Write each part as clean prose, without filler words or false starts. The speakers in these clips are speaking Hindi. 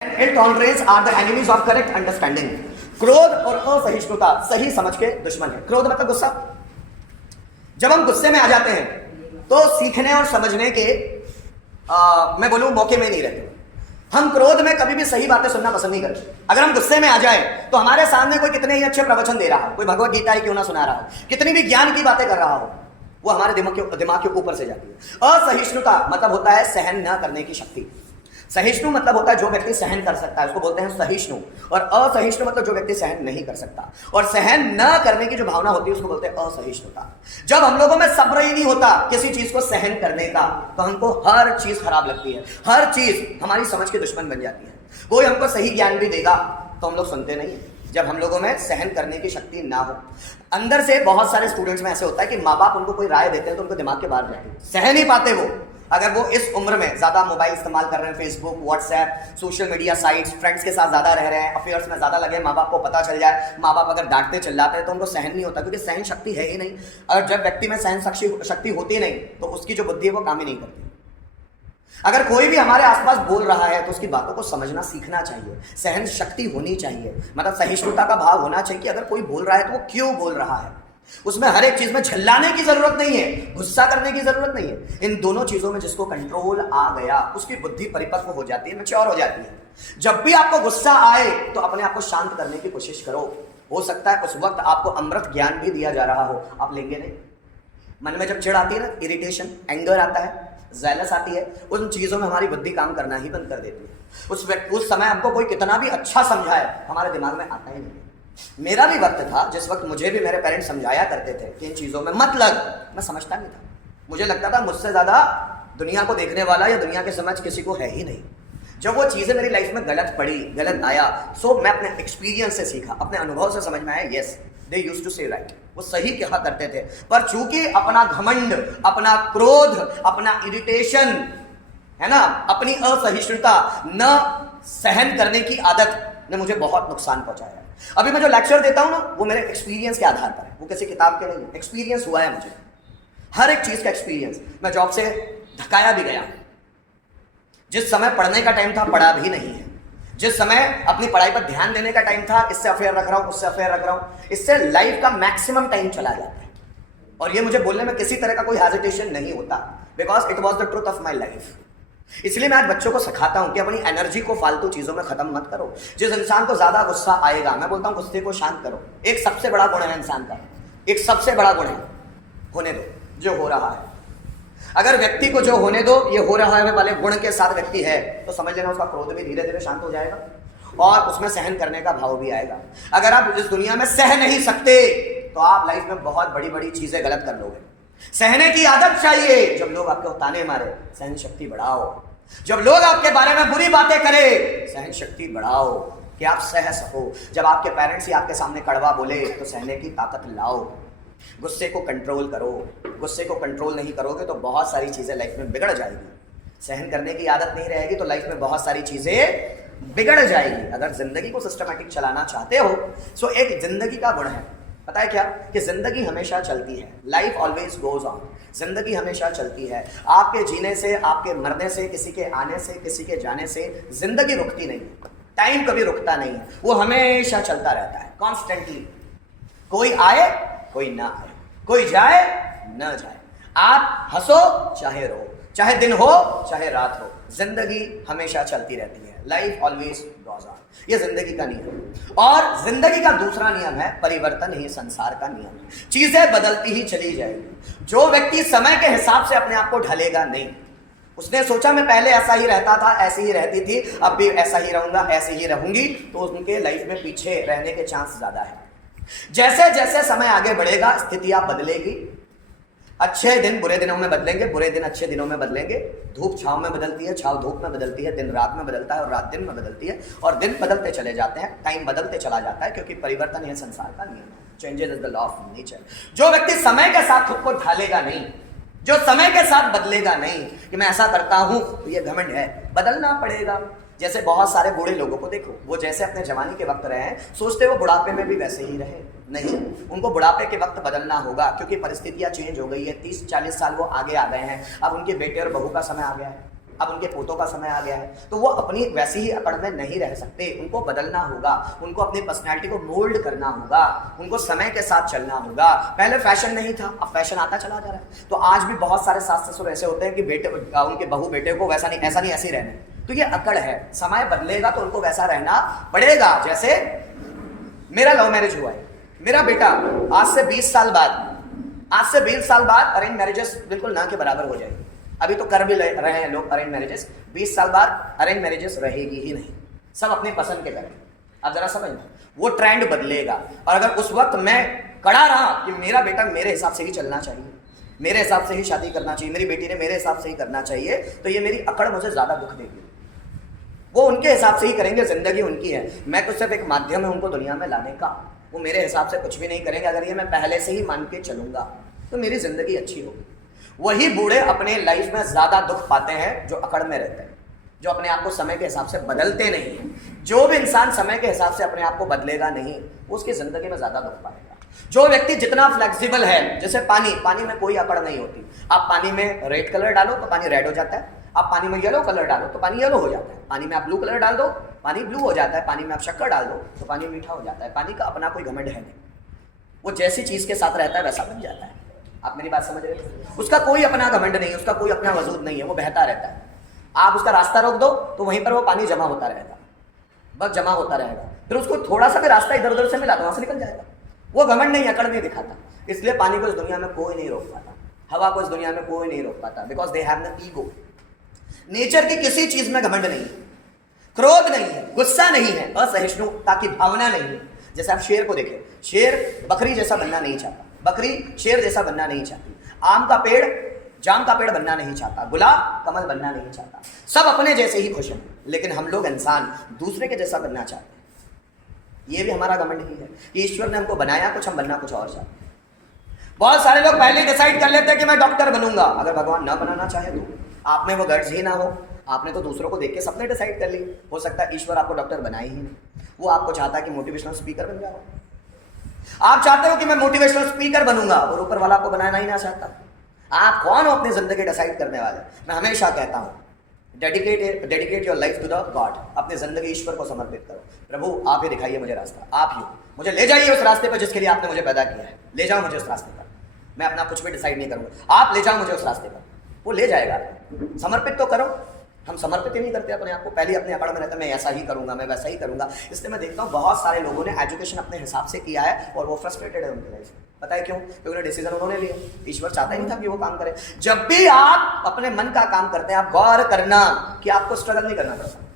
Intolerance are the enemies of correct understanding. क्रोध और असहिष्णुता सही समझ के दुश्मन है। क्रोध मतलब गुस्सा। जब हम गुस्से में आ जाते हैं तो सीखने और समझने के मैं बोलूं मौके में नहीं रहते। हम क्रोध में कभी भी सही बातें सुनना पसंद नहीं करते। अगर हम गुस्से में आ जाए तो हमारे सामने कोई कितने ही अच्छे प्रवचन दे रहा हो, कोई भगवत गीता ही क्यों ना सुना रहा हो, कितनी भी ज्ञान की बातें कर रहा हो, वो हमारे दिमाग के ऊपर से जाती है। असहिष्णुता मतलब होता है सहन न करने की शक्ति। सहिष्णु मतलब होता है जो व्यक्ति सहन कर सकता है, उसको बोलते हैं सहिष्णु। और असहिष्णु मतलब जो व्यक्ति सहन नहीं कर सकता। और सहन न करने की जो भावना होती है उसको बोलते हैं असहिष्णुता। जब हम लोगों में सब्र ही नहीं होता किसी चीज को सहन करने का, तो हमको हर चीज खराब लगती है, हर चीज हमारी समझ के दुश्मन बन जाती है। कोई हमको सही ज्ञान भी देगा तो हम लोग सुनते नहीं है, जब हम लोगों में सहन करने की शक्ति ना हो। अंदर से बहुत सारे स्टूडेंट्स में ऐसे होता है कि माँ बाप उनको कोई राय देते हैं तो उनको दिमाग के बाहर जाती है, सह नहीं पाते वो। अगर वो इस उम्र में ज्यादा मोबाइल इस्तेमाल कर रहे हैं, Facebook, WhatsApp, social media sites, friends के साथ ज्यादा रह रहे हैं, अफेयर्स में ज्यादा लगे, माँ बाप को पता चल जाए, माँ बाप अगर डांटते चिल्लाते हैं तो उनको सहन नहीं होता, क्योंकि सहन शक्ति है ही नहीं। और जब व्यक्ति में सहन शक्ति होती नहीं तो उसकी जो बुद्धि है वो काम ही नहीं करती। अगर कोई भी हमारे आसपास बोल रहा है तो उसकी बातों को समझना सीखना चाहिए, सहन शक्ति होनी चाहिए, मतलब सहिष्णुता का भाव होना चाहिए कि अगर कोई बोल रहा है तो वो क्यों बोल रहा है। उसमें हर एक चीज में झल्लाने की जरूरत नहीं है, गुस्सा करने की जरूरत नहीं है। इन दोनों चीजों में जिसको कंट्रोल आ गया उसकी बुद्धि परिपक्व हो जाती है, मैच्योर हो जाती है। जब भी आपको गुस्सा आए तो अपने आप को शांत करने की कोशिश करो। हो सकता है उस वक्त आपको अमृत ज्ञान भी दिया जा रहा हो, आप लेंगे नहीं। मन में जब चिढ़ आती है ना, इरिटेशन, एंगर आता है, जेलस आती है, उन चीजों में हमारी बुद्धि काम करना ही बंद कर देती है। उस समय हमको कोई कितना भी अच्छा समझाए हमारे दिमाग में आता ही नहीं। मेरा भी वक्त था जिस वक्त मुझे भी मेरे पेरेंट्स समझाया करते थे कि इन चीजों में मत लग, मैं समझता नहीं था। मुझे लगता था मुझसे ज्यादा दुनिया को देखने वाला या दुनिया की समझ किसी को है ही नहीं। जब वो चीजें मेरी लाइफ में गलत पड़ी, गलत आया, सो मैं अपने एक्सपीरियंस से सीखा, अपने अनुभव से समझ में आया, यस दे यूज्ड टू से राइट, वो सही कहा करते थे। पर चूंकि अपना घमंड, अपना क्रोध, अपना इरिटेशन है ना, अपनी असहिष्णुता, न सहन करने की आदत ने मुझे बहुत नुकसान पहुंचाया। अभी मैं जो लेक्चर देता हूं ना, वो मेरे एक्सपीरियंस के आधार पर है, वो किसी किताब के नहीं, एक्सपीरियंस हुआ है मुझे, हर एक चीज का एक्सपीरियंस। मैं जॉब से धकाया भी गया, जिस समय पढ़ने का टाइम था पढ़ा भी नहीं है, जिस समय अपनी पढ़ाई पर ध्यान देने का टाइम था इससे अफेयर रख रहा हूं, उससे अफेयर रख रहा हूं, इससे लाइफ का मैक्सिमम टाइम चला जाता है। और ये मुझे बोलने में किसी तरह का कोई हेजिटेशन नहीं होता, because it was the truth of my life. इसलिए मैं आज बच्चों को सिखाता हूं कि अपनी एनर्जी को फालतू चीजों में खत्म मत करो। जिस इंसान को ज्यादा गुस्सा आएगा, मैं बोलता हूं गुस्से को शांत करो। एक सबसे बड़ा गुण है इंसान का, एक सबसे बड़ा गुण है, होने दो जो हो रहा है। अगर व्यक्ति को जो होने दो, ये हो रहा है वाले गुण के साथ व्यक्ति है, तो समझ लेना उसका क्रोध भी धीरे धीरे शांत हो जाएगा और उसमें सहन करने का भाव भी आएगा। अगर आप इस दुनिया में सह नहीं सकते तो आप लाइफ में बहुत बड़ी बड़ी चीजें गलत कर लोगे। सहने की आदत चाहिए। जब लोग आपके ताने मारे, सहन शक्ति बढ़ाओ। जब लोग आपके बारे में बुरी बातें करें, सहन शक्ति बढ़ाओ कि आप सह सको। जब आपके पेरेंट्स ही आपके सामने कड़वा बोले तो सहने की ताकत लाओ। गुस्से को कंट्रोल करो। गुस्से को कंट्रोल नहीं करोगे तो बहुत सारी चीजें लाइफ में बिगड़ जाएगी। सहन करने की आदत नहीं रहेगी तो लाइफ में बहुत सारी चीजें बिगड़ जाएगी। अगर जिंदगी को सिस्टमैटिक चलाना चाहते हो तो एक जिंदगी का गुण है, पता है क्या, कि जिंदगी हमेशा चलती है। Life always goes on. जिंदगी हमेशा चलती है। आपके जीने से, आपके मरने से, किसी के आने से, किसी के जाने से जिंदगी रुकती नहीं। टाइम कभी रुकता नहीं है, वो हमेशा चलता रहता है कॉन्स्टेंटली। कोई आए कोई ना आए, कोई जाए न जाए, आप हंसो चाहे रो, चाहे दिन हो चाहे रात हो, जिंदगी हमेशा चलती रहती है। लाइफ ऑलवेज गोज ऑन, ये जिंदगी का नियम है। और जिंदगी का दूसरा नियम है परिवर्तन ही संसार का नियम है। चीजें बदलती ही चली जाएगी। जो व्यक्ति समय के हिसाब से अपने आप को ढलेगा नहीं, उसने सोचा मैं पहले ऐसा ही रहता था, ऐसी ही रहती थी, अब भी ऐसा ही रहूंगा, ऐसे ही रहूंगी, तो उनके लाइफ में पीछे रहने के चांस ज्यादा है। जैसे जैसे समय आगे बढ़ेगा स्थितियां बदलेगी। अच्छे दिन बुरे दिनों में बदलेंगे, बुरे दिन अच्छे दिनों में बदलेंगे। धूप छाव में बदलती है, छाव धूप में बदलती है, दिन रात में बदलता है और रात दिन में बदलती है, और दिन बदलते चले जाते हैं, टाइम बदलते चला जाता है, क्योंकि परिवर्तन यह संसार का नियम है। Changes is the law of nature. जो व्यक्ति समय के साथ खुद को ढालेगा नहीं, जो समय के साथ बदलेगा नहीं कि मैं ऐसा करता हूं तो ये घमंड है, बदलना पड़ेगा। जैसे बहुत सारे बूढ़े लोगों को देखो, वो जैसे अपने जवानी के वक्त रहे हैं, सोचते वो बुढ़ापे में भी वैसे ही रहे। नहीं, उनको बुढ़ापे के वक्त बदलना होगा, क्योंकि परिस्थितियां चेंज हो गई है। 30-40 साल वो आगे आ गए हैं, अब उनके बेटे और बहू का समय आ गया है। अब उनके पोतों का समय आ गया है, तो वो अपनी वैसी ही अकड़ में नहीं रह सकते, उनको बदलना होगा, उनको अपनी पर्सनैलिटी को मोल्ड करना होगा, उनको समय के साथ चलना होगा। पहले फैशन नहीं था, अब फैशन आता चला जा रहा है। तो आज भी बहुत सारे सास ससुर ऐसे होते हैं कि बेटे उनके बहू बेटे को वैसा नहीं, ऐसा नहीं, ऐसे ही रहने। तो ये अकड़ है, समय बदलेगा तो उनको वैसा रहना पड़ेगा। जैसे मेरा लव मैरिज हुआ है, मेरा बेटा आज से 20 साल बाद अरेंज मैरिजेस बिल्कुल ना के बराबर हो जाएगी। अभी तो कर भी रहे हैं लोग अरेंज मैरिजेस, 20 साल बाद अरेंज मैरिजेस रहेगी ही नहीं, सब अपनी पसंद के करेंगे। अब जरा समझ, वो ट्रेंड बदलेगा। और अगर उस वक्त मैं कड़ा रहा कि मेरा बेटा मेरे हिसाब से ही चलना चाहिए, मेरे हिसाब से ही शादी करना चाहिए, मेरी बेटी ने मेरे हिसाब से ही करना चाहिए, तो ये मेरी अकड़ मुझे ज्यादा दुख देगी। वो उनके हिसाब से ही करेंगे, जिंदगी उनकी है, मैं तो सिर्फ एक माध्यम है उनको दुनिया में लाने का। वो मेरे हिसाब से कुछ भी नहीं करेंगे। अगर ये मैं पहले से ही मान के चलूंगा तो मेरी जिंदगी अच्छी होगी। वही बूढ़े अपने लाइफ में ज्यादा दुख पाते हैं जो अकड़ में रहते हैं, जो अपने आप को समय के हिसाब से बदलते नहीं हैं। जो भी इंसान समय के हिसाब से अपने आप को बदलेगा नहीं, उसकी जिंदगी में ज्यादा दुख पाएगा। जो व्यक्ति जितना फ्लेक्सिबल है, जैसे पानी में कोई अकड़ नहीं होती। आप पानी में रेड कलर डालो तो पानी रेड हो जाता है, आप पानी में येलो कलर डालो तो पानी येलो हो जाता है, पानी में आप ब्लू कलर डाल दो पानी ब्लू हो जाता है, पानी में आप शक्कर डाल दो तो पानी मीठा हो जाता है। पानी का अपना कोई घमंड है नहीं, वो जैसी चीज के साथ रहता है वैसा बन जाता है। आप मेरी बात समझ रहे हैं? उसका कोई अपना घमंड नहीं, उसका कोई अपना वजूद नहीं है, वो बहता रहता है। आप उसका रास्ता रोक दो तो वहीं पर वो पानी जमा होता रहेगा, बस जमा होता रहेगा। फिर उसको थोड़ा सा भी रास्ता इधर उधर से मिला तो वहां से निकल जाएगा। वो घमंड नहीं, अकड़ नहीं दिखाता। इसलिए पानी को इस दुनिया में कोई नहीं रोक पाता, हवा को इस दुनिया में कोई नहीं रोक पाता, बिकॉज दे हैव न ईगो। नेचर की किसी चीज में घमंड नहीं है, क्रोध नहीं है, गुस्सा नहीं है, असहिष्णुता की भावना नहीं है। जैसे आप शेर को देखें, शेर बकरी जैसा बनना नहीं चाहता, बकरी शेर जैसा बनना नहीं चाहती, आम का पेड़ जाम का पेड़ बनना नहीं चाहता, गुलाब कमल बनना नहीं चाहता। सब अपने जैसे ही खुश हैं, लेकिन हम लोग इंसान दूसरे के जैसा बनना चाहते हैं। ये भी हमारा घमंड ही है कि ईश्वर ने हमको बनाया कुछ, हम बनना कुछ और चाहते हैं। बहुत सारे लोग पहले डिसाइड कर लेते हैं कि मैं डॉक्टर बनूंगा। अगर भगवान ना बनाना चाहे तो आप में वो गट्स ही ना हो, आपने तो दूसरों को देख के सपने डिसाइड कर लिए। हो सकता है ईश्वर आपको डॉक्टर बनाए ही नहीं, वो आपको चाहता है कि मोटिवेशनल स्पीकर बन जाओ। आप चाहते हो कि मैं मोटिवेशनल स्पीकर बनूंगा और ऊपर वाला आपको बनाना ही ना चाहता। आप कौन हो अपनी जिंदगी डिसाइड करने वाले? मैं हमेशा कहता हूं, dedicate your life to the God. अपनी जिंदगी ईश्वर को समर्पित करो। प्रभु आप ही दिखाइए मुझे रास्ता, आप ही मुझे ले जाइए उस रास्ते पर जिसके लिए आपने मुझे पैदा किया है। ले जाओ मुझे उस रास्ते पर, मैं अपना कुछ भी डिसाइड नहीं करूंगा, आप ले जाओ मुझे उस रास्ते पर। वो ले जाएगा। समर्पित तो करो। हम समर्पित ही नहीं करते अपने आप को, पहले अपने अकड़ में रहते मैं ऐसा ही करूंगा, मैं वैसा ही करूंगा। इसलिए मैं देखता हूँ बहुत सारे लोगों ने एजुकेशन अपने हिसाब से किया है और वो फ्रस्ट्रेटेड है उनकी लाइफ। पता है क्यों? क्योंकि डिसीजन उन्होंने लिया, ईश्वर चाहता ही नहीं था कि वो काम करे। जब भी आप अपने मन का काम करते हैं, आप गौर करना कि आपको स्ट्रगल नहीं करना पड़ता।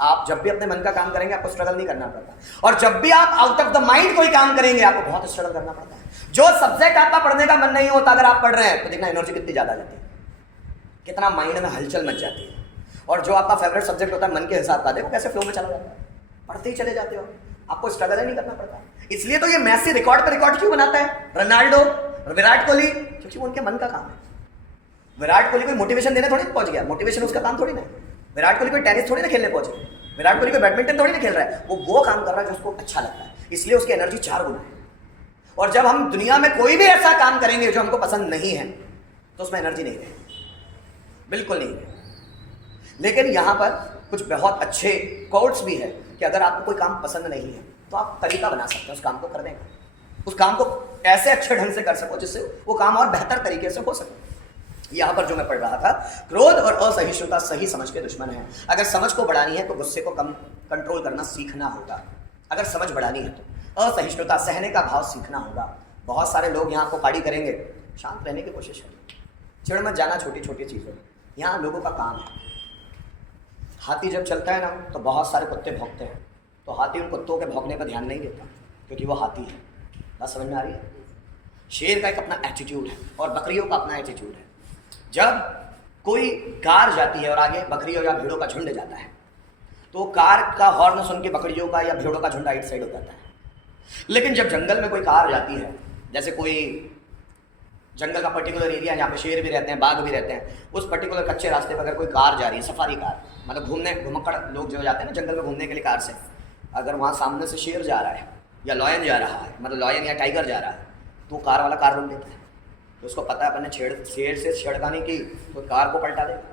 आप जब भी अपने मन का काम करेंगे आपको स्ट्रगल नहीं करना पड़ता, और जब भी आप आउट ऑफ द माइंड कोई काम करेंगे आपको बहुत स्ट्रगल करना पड़ता है। जो सब्जेक्ट आपका पढ़ने का मन नहीं होता, अगर आप पढ़ रहे हैं तो देखना एनर्जी कितनी ज्यादा जाती है, कितना माइंड में हलचल मच जाती है। और जो आपका फेवरेट सब्जेक्ट होता है मन के हिसाब का, देखो कैसे फ्लो में चला जाता है, पढ़ते ही चले जाते हो, आपको स्ट्रगल ही नहीं करना पड़ता। इसलिए तो ये मैसी रिकॉर्ड पे रिकॉर्ड क्यों बनाता है, रोनाल्डो और विराट कोहली, क्योंकि वो उनके मन का काम है। विराट कोहली कोई मोटिवेशन देने थोड़ी पहुंच गया, मोटिवेशन उसका काम थोड़ी ना। विराट कोहली कोई टेनिस थोड़ी ना खेलने पहुंचे, विराट कोहली कोई बैडमिंटन थोड़ी ना खेल रहा है, वो काम कर रहा है जो उसको अच्छा लगता है, इसलिए उसकी एनर्जी 4 गुना है। और जब हम दुनिया में कोई भी ऐसा काम करेंगे जो हमको पसंद नहीं है तो उसमें एनर्जी नहीं रहेगी, बिल्कुल नहीं रहेगी। लेकिन यहां पर कुछ बहुत अच्छे कोट्स भी है कि अगर आपको कोई काम पसंद नहीं है तो आप तरीका बना सकते हैं उस काम को करने का, उस काम को ऐसे अच्छे ढंग से कर सको जिससे वो काम और बेहतर तरीके से हो सके। यहां पर जो मैं पढ़ रहा था, क्रोध और असहिष्णुता सही समझ के दुश्मन है। अगर समझ को बढ़ानी है तो गुस्से को कम कंट्रोल करना सीखना होगा। अगर समझ बढ़ानी है तो असहिष्णुता, सहने का भाव सीखना होगा। बहुत सारे लोग यहाँ आपको पार्टी करेंगे, शांत रहने की कोशिश करें, चिढ़ मत जाना छोटी छोटी चीज़ों में। यहाँ लोगों का काम है। हाथी जब चलता है ना तो बहुत सारे कुत्ते भौंकते हैं, तो हाथी उन कुत्तों के भौंकने पर ध्यान नहीं देता क्योंकि वो हाथी है। बात समझ में आ रही है? शेर का एक अपना एटीट्यूड है और बकरियों का अपना एटीट्यूड है। जब कोई कार जाती है और आगे बकरियों या भेड़ों का झुंड जाता है तो कार का हॉर्न सुन के बकरियों का या भेड़ों का झुंड राइट साइड हो जाता है। लेकिन जब जंगल में कोई कार जाती है, जैसे कोई जंगल का पर्टिकुलर एरिया जहाँ पे शेर भी रहते हैं, बाघ भी रहते हैं, उस पर्टिकुलर कच्चे रास्ते पर अगर कोई कार जा रही है, सफारी कार, मतलब घूमने घुमक्कड़ लोग जो जाते हैं ना जंगल में घूमने के लिए कार से, अगर वहाँ सामने से शेर जा रहा है या लॉयन जा रहा है, मतलब लॉयन या टाइगर जा रहा है, तो कार वाला कार रोक देता है। तो उसको पता है अपन ने शेर से छेड़खानी की तो कार को पलटा देगा।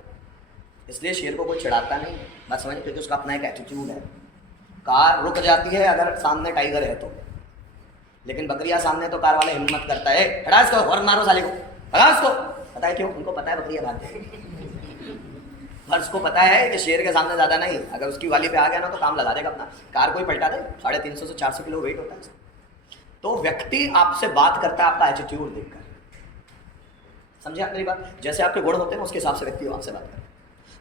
इसलिए शेर को कोई चिढ़ाता नहीं, बात समझ, क्योंकि उसका अपना एक एटीट्यूड है। कार रुक जाती है अगर सामने टाइगर है तो, लेकिन बकरियां सामने तो कार वाले हिम्मत करता है, हटा इसको, हॉर्न मारो साले को, हटा इसको। पता है क्यों? उनको पता है बकरियां भागती, पर उसको पता है कि शेर के सामने ज़्यादा नहीं, अगर उसकी वाली पे आ गया ना तो काम लगा देगा अपना। कार कोई पलटा दे, 350 से 400 किलो वेट होता है। तो व्यक्ति आपसे बात करता है आपका एटीट्यूड देखकर, समझे आप मेरी बात? जैसे आपके गुण होते हैं उसके हिसाब से व्यक्ति आपसे बात करता है।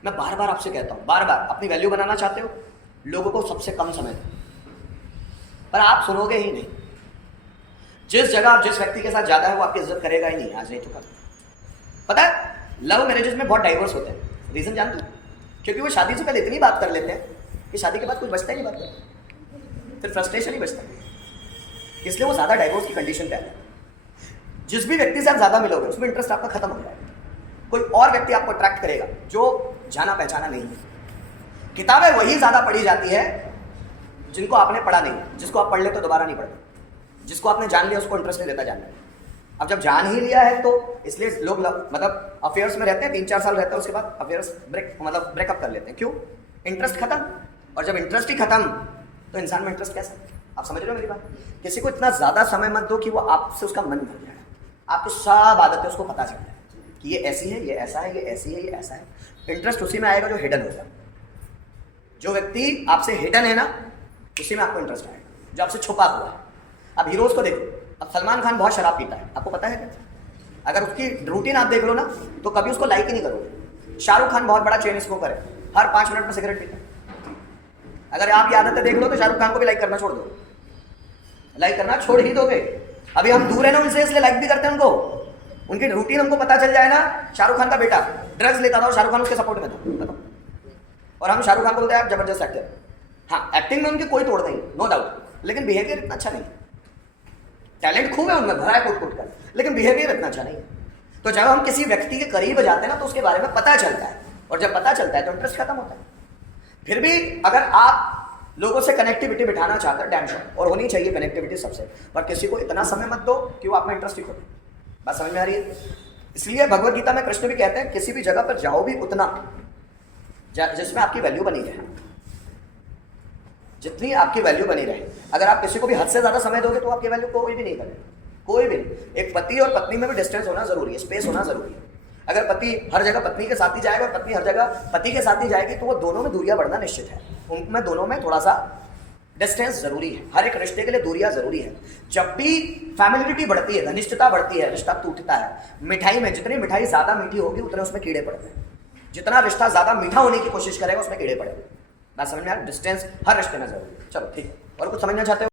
मैं बार बार आपसे कहता हूँ, बार बार अपनी वैल्यू बनाना चाहते हो, लोगों को सबसे कम समय दो, पर आप सुनोगे ही नहीं। जिस जगह आप जिस व्यक्ति के साथ ज़्यादा है वो आपकी इज्जत करेगा ही नहीं, आज नहीं तो कल। पता है लव मैरिजेस में बहुत डाइवोर्स होते हैं, रीज़न जानते हो? क्योंकि वो शादी से पहले इतनी बात कर लेते हैं कि शादी के बाद कुछ बचता ही नहीं बात करते, फिर फ्रस्ट्रेशन ही बचता है, इसलिए वो ज़्यादा डाइवोर्स की कंडीशन पे आता है। जिस भी व्यक्ति से आप ज़्यादा मिलोगे उसमें इंटरेस्ट आपका खत्म हो जाएगा, कोई और व्यक्ति आपको अट्रैक्ट करेगा जो जाना पहचाना नहीं है। किताबें वही ज़्यादा पढ़ी जाती है जिनको आपने पढ़ा नहीं, जिसको आप पढ़ ले तो दोबारा नहीं पढ़ते, जिसको आपने जान लिया उसको इंटरेस्ट नहीं देता जानने। अब जब जान ही लिया है तो इसलिए लोग मतलब अफेयर्स में रहते हैं, 3-4 साल रहते हैं, उसके बाद अफेयर्स ब्रेकअप कर लेते हैं। क्यों? इंटरेस्ट खत्म। और जब इंटरेस्ट ही खत्म तो इंसान में इंटरेस्ट कैसा? आप समझ रहे हो मेरी बात? किसी को इतना ज़्यादा समय मत दो कि वो आपसे उसका मन भर जाए, आपकी सब आदतें उसको पता चल जाए कि ये ऐसी है, ये ऐसा है, ये ऐसी है, ये ऐसा है। इंटरेस्ट उसी में आएगा जो हिडन होगा। जो व्यक्ति आपसे हिडन है ना, उसी में आपको इंटरेस्ट आएगा, जो आपसे छुपा हुआ है। अब हीरोज को देखो, अब सलमान खान बहुत शराब पीता है, आपको पता है क्या? अगर उसकी रूटीन आप देख लो ना तो कभी उसको लाइक ही नहीं करोगे। शाहरुख खान बहुत बड़ा चेन स्मोकर है, हर 5 मिनट में सिगरेट पीता है। अगर आप ये आदतें देख लो तो शाहरुख खान को भी लाइक करना छोड़ दो, लाइक करना छोड़ ही दोगे। अभी हम दूर है ना उनसे, इसलिए लाइक भी करते हैं उनको। उनकी रूटीन हमको पता चल जाए ना, शाहरुख खान का बेटा ड्रग्स लेता था और शाहरुख खान उसके सपोर्ट में था, और हम शाहरुख खान को बोलते हैं आप जबरदस्त एक्टर। हाँ, एक्टिंग में उनकी कोई तोड़ नहीं, नो डाउट, लेकिन बिहेवियर इतना अच्छा नहीं। टैलेंट खूब है उनमें, भरा है कूट कर, लेकिन बिहेवियर इतना अच्छा नहीं है। तो जब हम किसी व्यक्ति के करीब जाते हैं ना तो उसके बारे में पता चलता है, और जब पता चलता है तो इंटरेस्ट खत्म होता है। फिर भी अगर आप लोगों से कनेक्टिविटी बिठाना चाहते हैं, डैम श्योर, और होनी चाहिए कनेक्टिविटी सबसे, पर किसी को इतना समय मत दो कि वो आपका इंटरेस्ट ही खो। बात समझ में आ रही है? इसलिए भगवद गीता में कृष्ण भी कहते हैं किसी भी जगह पर जाओ भी उतना जिसमें आपकी वैल्यू बनी रहे, जितनी आपकी वैल्यू बनी रहे। अगर आप किसी को भी हद से ज़्यादा समय दोगे तो आपकी वैल्यू कोई भी नहीं करेगा, कोई भी। एक पति और पत्नी में भी डिस्टेंस होना जरूरी है, स्पेस होना जरूरी है। अगर पति हर जगह पत्नी के साथ ही जाएगा और पत्नी हर जगह पति के साथ ही जाएगी तो वो दोनों में दूरियां बढ़ना निश्चित है। उनमें दोनों में थोड़ा सा डिस्टेंस जरूरी है, हर एक रिश्ते के लिए दूरियां जरूरी है। जब भी फैमिलिटी बढ़ती है, घनिष्ठता बढ़ती है, रिश्ता टूटता है। मिठाई में जितनी मिठाई ज़्यादा मीठी होगी उतने उसमें कीड़े पड़ते हैं, जितना रिश्ता ज़्यादा मीठा होने की कोशिश करेगा उसमें कीड़े पड़ेंगे। बात समझ में आ रहा है? डिस्टेंस हर रिश्ते में जरूरी है। चलो ठीक है, और कुछ समझना चाहते हो?